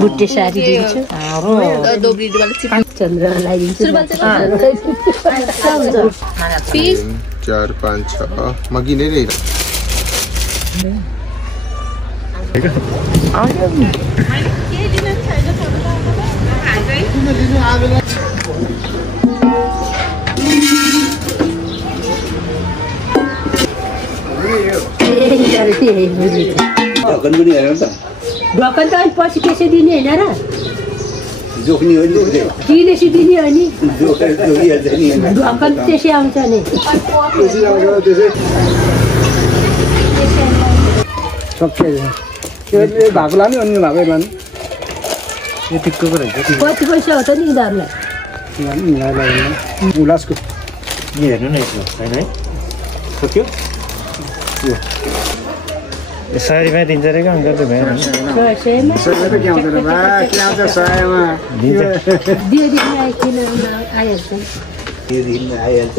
बुट्टे साडी दिन्छु चन्द्र लगाइदिन्छु 4 5 6 मगी नै रे ढकन त पछि त्यसै दिने होइन र जोख्ने हो नि दिनेसी दिने हो नि ढकन त्यसै आउँछ नि सक्छ यो भएको लाने अन्य भएकै लाने यतिको पो रहेछ कति पैसा हो त नि यिनीहरूलाई उलासको हेर्नु न यसो होइन है सक्यो साडीमा दिन्छ रे क्या अङ्कल त भएन सयमा सयमा त के आउँछ र बा के आउँछ सयमा आइहाल्छ यो दिन आइहाल्छ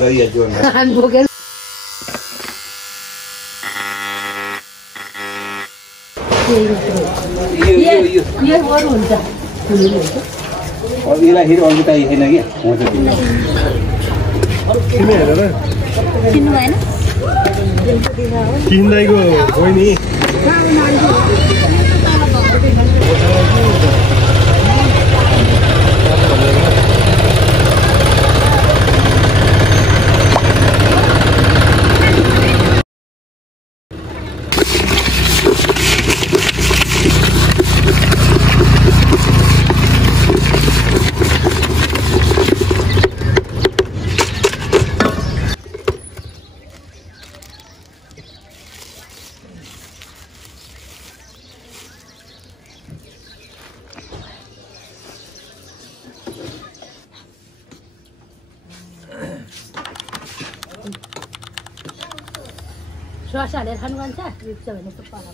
गरिहाल्छु हामी बोकेर यो अरू हुन्छ यसलाई फेरि अरू चाहिएको छैन कि किन्नु भएन किन्दैको हो नि सस हालेर खानु भन्छ रिप्छ भने त पाला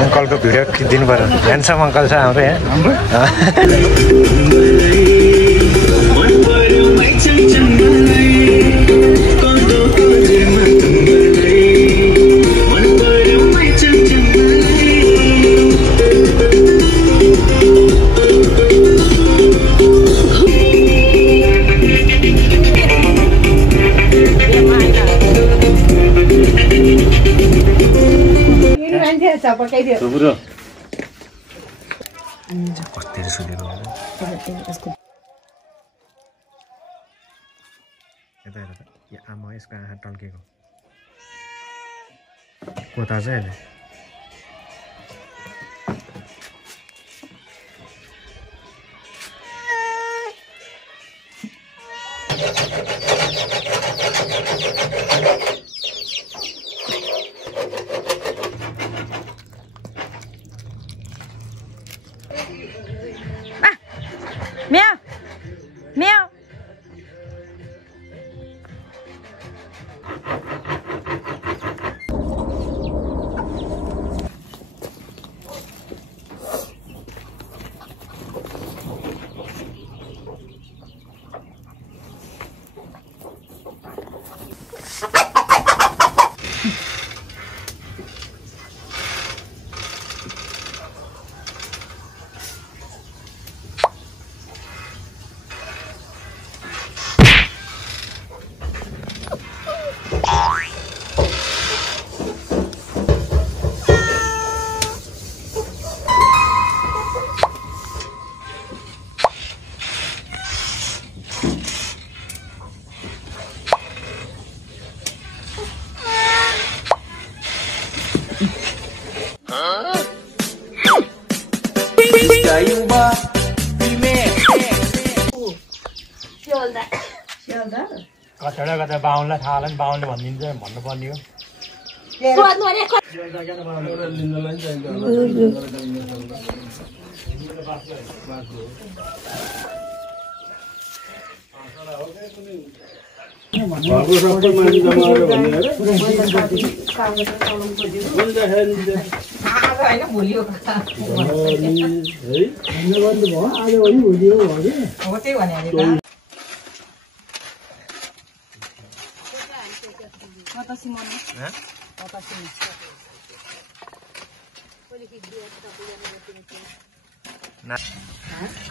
अङ्कलको भिडियो खिचिदिनु पर्यो ह्यान्डसम अङ्कल छ हाम्रो यहाँ कति सुनेको यता हेर त आमा यसको आँखा टल्केको कोता चाहिँ अहिले Meow. Meow. कतिवटा कता बाहुनलाई थाहा होला नि बाहुनले भनिदिन्छ भन्नुपर्ने हो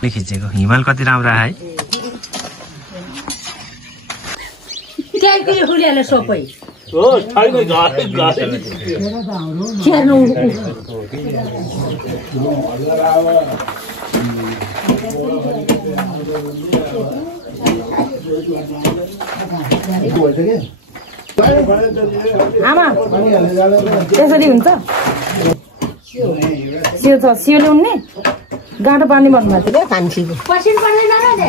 खिचेको हिमाल कति राम्रो है त्यहाँको खुलिहाल्यो सबै आमा त्यसरी हुन्छ सियो ल्याउने गाँडो पानी भन्नुभएको थियो खान्छीको पसिन पर्दैन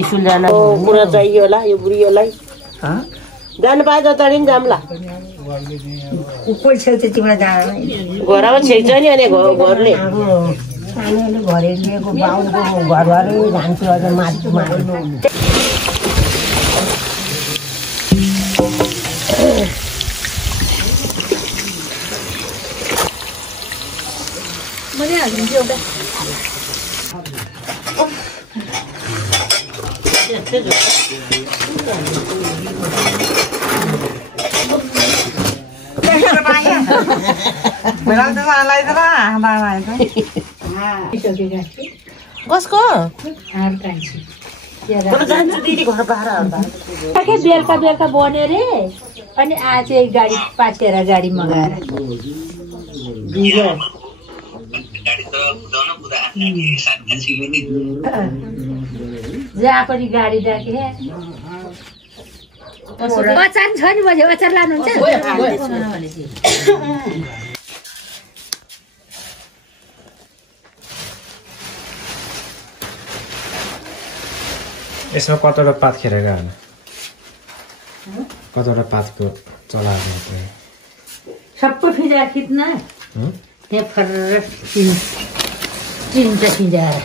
स्कुल जान बुढा चाहियो होला यो बुढीहरूलाई जानु पाए जता नि जाम्ला पैसा चाहिँ तिमीलाई जाँदैन घरमा छेक्छ नि अनि घरले सानोले घरे लिएको बाउको घरबाटै जान्छु अझ मासु मार्नु मैले हालिदिन्छु एउटा कसको बेलुका बेलुका बन्यो रे अनि आज गाडी पाछेर गाडी मगाएर जहाँ पनि गाडी डाके अचार छ नि बजे अचार लानुहुन्छ यसमा कतिवटा पात खेरेको होइन कतिवटा पातको चलाएको सबै फिजाएर खिच्न त्यहाँ फर्र चिन्छ फिजाएर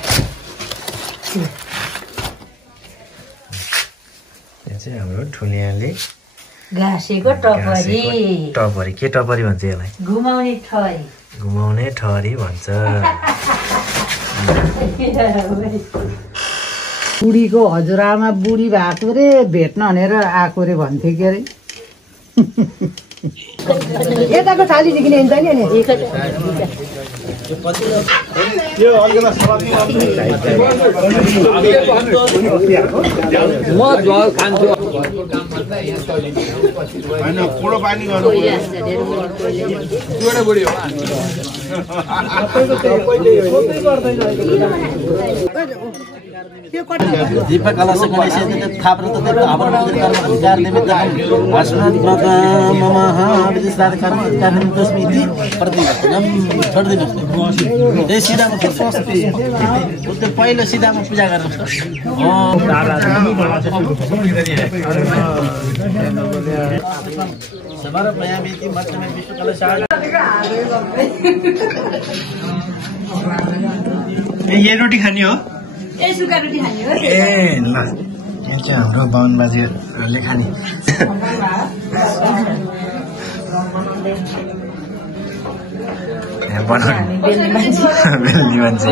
यहाँ चाहिँ हाम्रो ठुलियाले घाँसेको टपरी टपरी के टपरी भन्छ यसलाई घुमाउने ठहरी घुमाउने ठहरी भन्छ बुढीको हजुरआमा बुढी भएको रे भेट्न भनेर आएको रे भन्थे के अरे यताको थालीदेखि हिँड्छ नि अनि दीपक कलश गणेश थाप्र तथा आभरण कर्म अधिकार निमित्तम् अस्मत् प्रथम मम विदिष्टार कर्म अधिकार निमित्तम् इति प्रतिवचनम् छोड्दिनुहोस् न त्यही सिधामा त्यो पहिलो सिधामा पूजा गर्नुहोस् समर्पयामि मध्यमे विष्णु कलशाय ये रोटी खाने हो ए सुक्खा रोटी खाने हो ए ल यहाँ चाहिँ हाम्रो बाहुन बाजेहरूले खाने यहाँ बनाउने बेल्ने मान्छे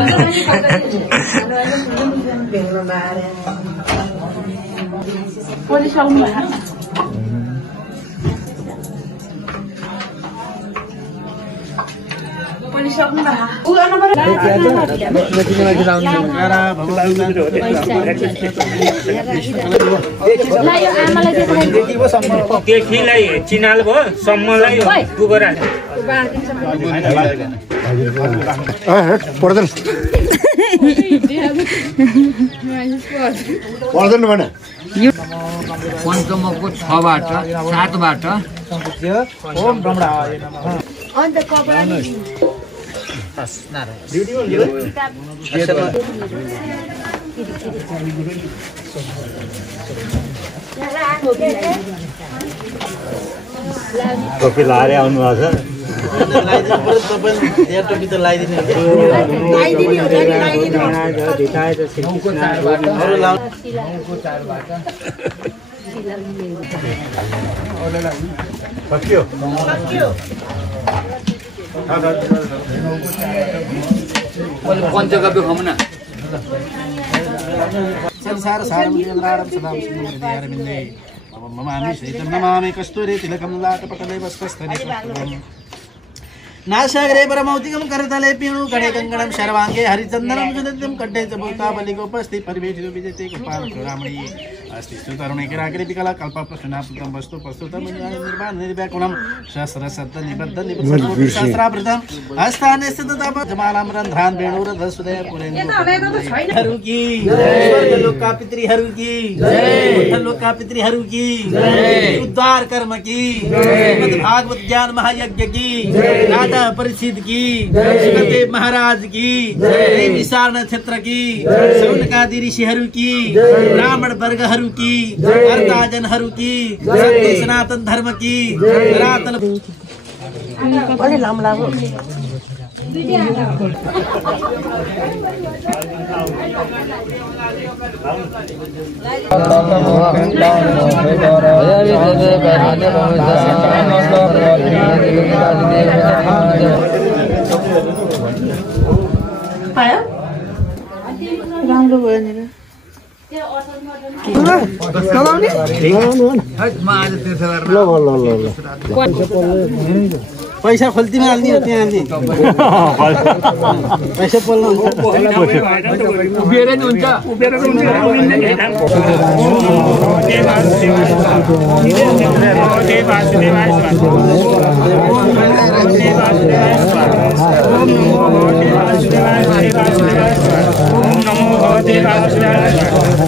देखिलाई चिनाल भयो सम्मलाई दुगरा पर्दैन भने पञ्चमको 6बाट 7बाट ओम ब्रह्मणाय नमः अन्त कपडा टोपी लाएर आउनु भएको पञ्चगव्य खाउँ न संसार सारमुद्रारं सदां सुमृतिर्मिन्ने ममामि श्रीतं नमामि कस्तूरी तिलकं लाटपटले वस्त्रस्थले पुष्पम् नासाग्रे परमौतिकं करतले पिणु कणे कङ्कणं शर्वाङ्गे हरिचन्दनं सुदन्तं कण्ठे च भूताबलिगोपस्ति परिवेशितो विजयते कृपालरामणी अस्ति स्तुतरुणे किराग्रे विकला कल्पप्रश्नाप्तं वस्तु प्रस्तुतं निर्वाण निर्व्याकुलं सहस्रशब्द निबद्ध निबद्ध शास्त्रावृतं हस्ताने स्थिततप जमालां रन्ध्रान् वेणुरधसुदय पुरेन्द्रहरु की जय लोका पितृहरु की जय लोका पितृहरु की जय उद्धार कर्म की श्रीमद् भागवत ज्ञान महायज्ञ की राजा परिषद की सुखदेव महाराज की विशाल नक्षत्र की सौनकादि ऋषिहरू की ब्राह्मण वर्गहरू की अर्ताजनहरू की सत्य सनातन धर्म की सनातन अलि लामो लाग्यो राम्रो भयो नि पैसा खोल्तीमा हाल्ने हो त्यहाँ हाल्ने पैसा पोल्नु उभिएर नि हुन्छ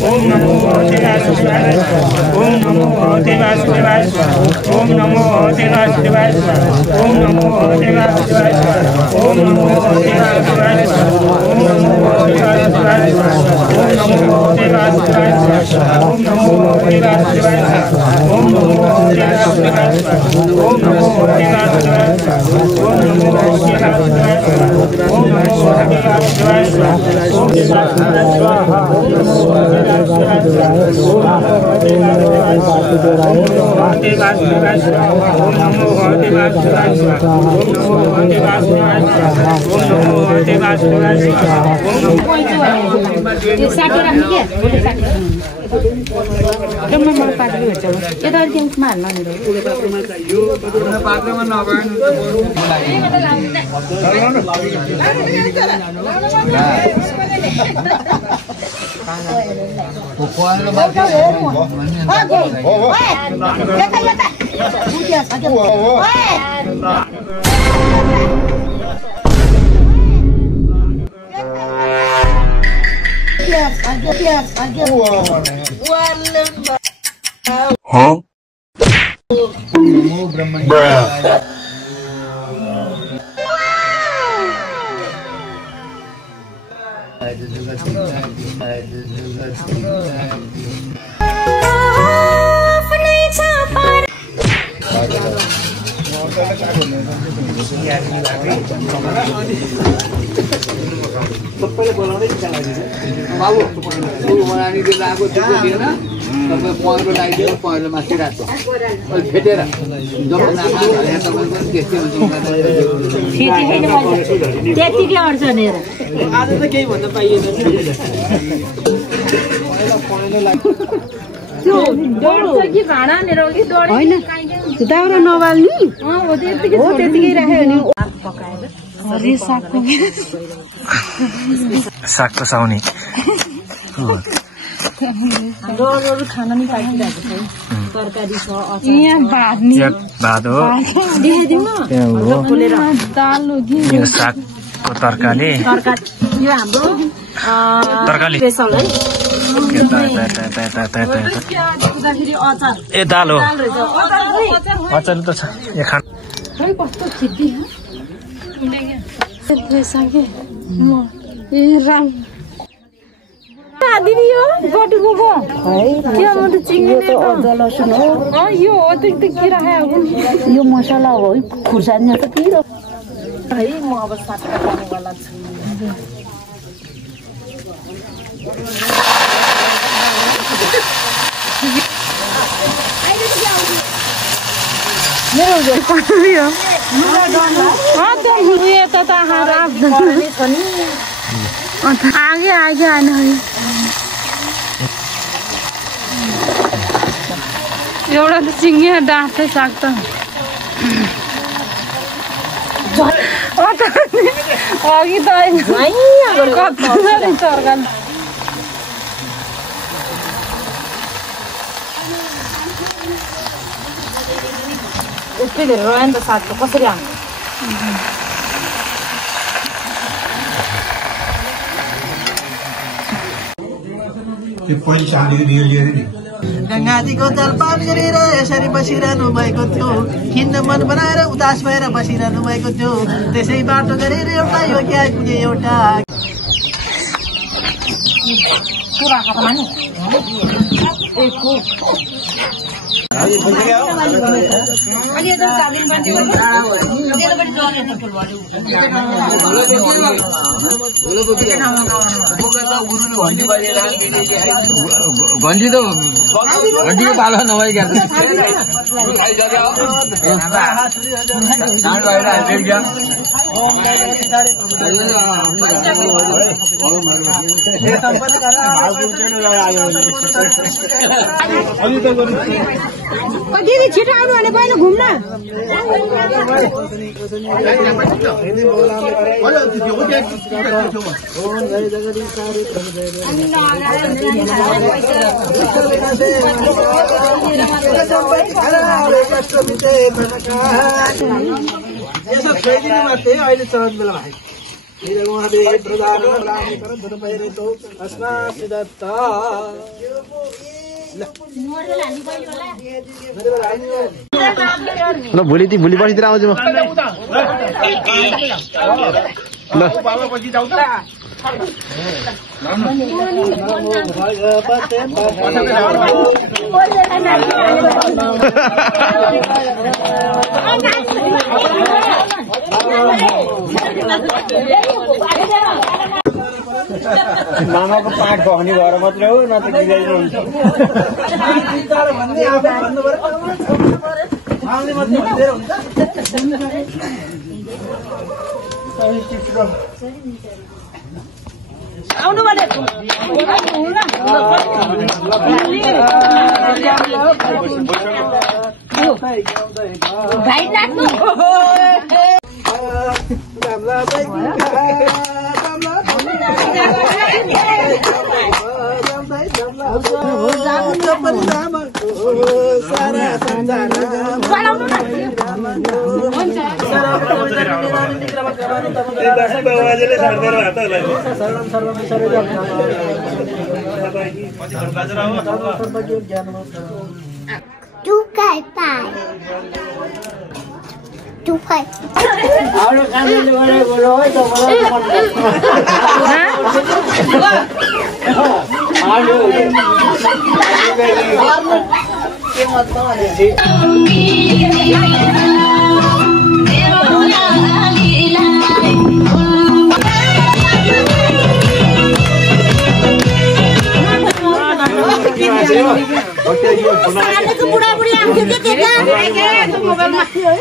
ओम नमो देवासुदेवाय ओम नमो देवासुदेवाय ओम नमो देवासुदेवाय ओम नमो देवासुदेवाय ओम नमो देवासुदेवाय ओम नमो देवासुदेवाय ओम नमो देवासुदेवाय ओम नमो देवासुदेवाय ओम नमो देवासुदेवाय ओम नमो देवासुदेवाय ओम नमो देवासुदेवाय ओम Huh? सबैले बोलाउँदै बाबु बनानी दिएर आएको त्यो दिएन तपाईँ पहेँलो लगाइदियो पहेँलो माथि राख्छ अहिले फेटेर जब तपाईँको त्यस्तै त्यतिकै अड्छ नि आज त केही भन्न पाइएन कि भाँडा होइन दाउरा नबाल्ने त्यतिकै राख्यो नि साग पसाउने खाना नि पाइरहेको छ तरकारी छ भात हो यो सागको तरकारी यो हाम्रो तरकारी स्पेशल है ए दाल हो अचार त छ यो खान कस्तो छिप्पी दिदी यो बटुको पो के म त चिङ्ने अदुवा लसुन हो यो हो त के राखेको यो मसला हो खुर्सानी त के है म अब साथमा खानेवाला छु मेरो घर पायो आगे आगे आने एउटा त चिङ्गे डाँट्दै सक्छ अघि त चर्का यस्तै धेरै रह्यो नि त सागको कसरी हाल्नु गङ्गाजीको जलपान गरेर यसरी बसिरहनु भएको थियो खिन्न मन बनाएर उदास भएर बसिरहनु भएको थियो त्यसै बाटो गरेर एउटा योग्य आइपुगे एउटा घन्टी त घन्टीको पालो नभइका दिदी छिटो आउनु भने पहिला घुम्न यसो छोइदिनु मात्रै अहिले चरण बेलामा ल भोलि पर्सितिर आउँछु म मामाको पाठ भनी भएर मात्रै हो न त गिराइनुहुन्छ आउनु भनेको भाइ नाच्नु बुढा बुढी आउँथ्यो के त्यता मोबाइलमा थियो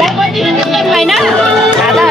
Baik, buat ini, ini mainan. Ada.